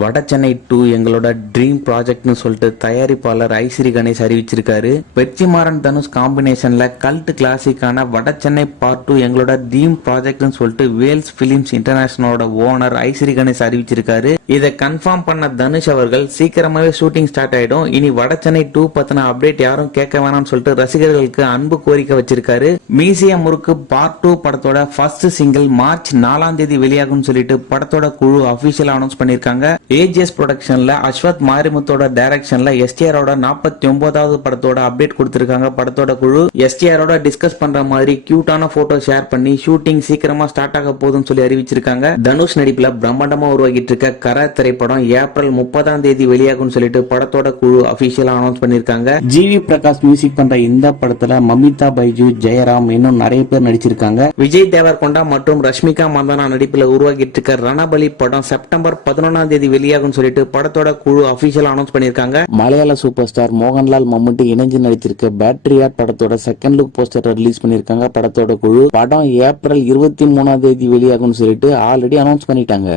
வட சென்னை 2 எங்களோட ட்ரீம் ப்ராஜெக்ட்னு சொல்லிட்டு தயாரிப்பாளர் ஐஸ்ரீ கணேஷ் அறிவிச்சிருக்காரு. வெற்றிமாறன் தனுஷ் காம்பினேஷன்ல கல்ட் கிளாசிக்கான வட சென்னை பார்ட் 2 எங்களோட ட்ரீம் ப்ராஜெக்ட்னு சொல்லிட்டு வேல்ஸ் பிலிம்ஸ் இன்டர்நேஷனலோட ஓனர் ஐஸ்ரீ கணேஷ் அறிவிச்சிருக்காரு. இதை கன்ஃபார்ம் பண்ண தனுஷ் அவர்கள் சீக்கிரமாவே ஷூட்டிங் ஸ்டார்ட் ஆயிடும், இனி வட சென்னை 2 பத்தின அப்டேட் யாரும் கேட்க வேணாம்னு சொல்லிட்டு ரசிகர்களுக்கு அன்பு கோரிக்கை வச்சிருக்காரு. மியூசியம் முறுக்கு பார்ட் 2 படத்தோட ஃபர்ஸ்ட் சிங்கிள் மார்ச் 4ஆம் தேதி வெளியாகும் சொல்லிட்டு படத்தோட குழு அபிஷியலா அனௌன்ஸ் பண்ணிருக்காங்க. ஏஜிஎஸ் ப்ரொடக்ஷன்ல அஸ்வத் மாரிமுத்தோட டைரக்ஷன்ல எஸ்டிஆரோட 49வது படத்தோட அப்டேட் கொடுத்திருக்காங்க. படத்தோட குழு எஸ்டிஆரோட டிஸ்கஸ் பண்ற மாதிரி கியூட்டான போட்டோ ஷேர் பண்ணி ஷூட்டிங் சீக்கிரமா ஸ்டார்ட் ஆக போதும் சொல்லி அறிவிச்சிருக்காங்க. தனுஷ் நடிப்புல பிரம்மாண்டமா உருவாகிட்டு இருக்க கர திரைப்படம் ஏப்ரல் 30ஆம் தேதி வெளியாகும் சொல்லிட்டு படத்தோட குழு அபிஷியலா அனௌன்ஸ் பண்ணிருக்காங்க. ஜிவி பிரகாஷ் மியூசிக் பண்ற இந்த படத்துல மமிதா பைஜு, ஜெயராம் இன்னும் நிறைய பேர் நடிச்சிருக்காங்க. விஜய் தேவர்கொண்டா மற்றும் ரஷ்மிகா மந்தனா நடிப்புல உருவாகிட்டு இருக்க ரணபலி படம் செப்டம்பர் 11ஆம் தேதி வெளியாகும் சொல்லிட்டு படத்தோட குழு அபிஷியல் அனௌன்ஸ் பண்ணிருக்காங்க. மலையாள சூப்பர் ஸ்டார் மோகன்லால் மம்முட்டி இணைஞ்சு நடிச்சிருக்க பேட்டரியாட் படத்தோட செகண்ட் லுக் போஸ்டர் ரிலீஸ் பண்ணிருக்காங்க. படத்தோட குழு படம் ஏப்ரல் 23ஆம் தேதி வெளியாகும் சொல்லிட்டு ஆல்ரெடி அனௌன்ஸ் பண்ணிட்டாங்க.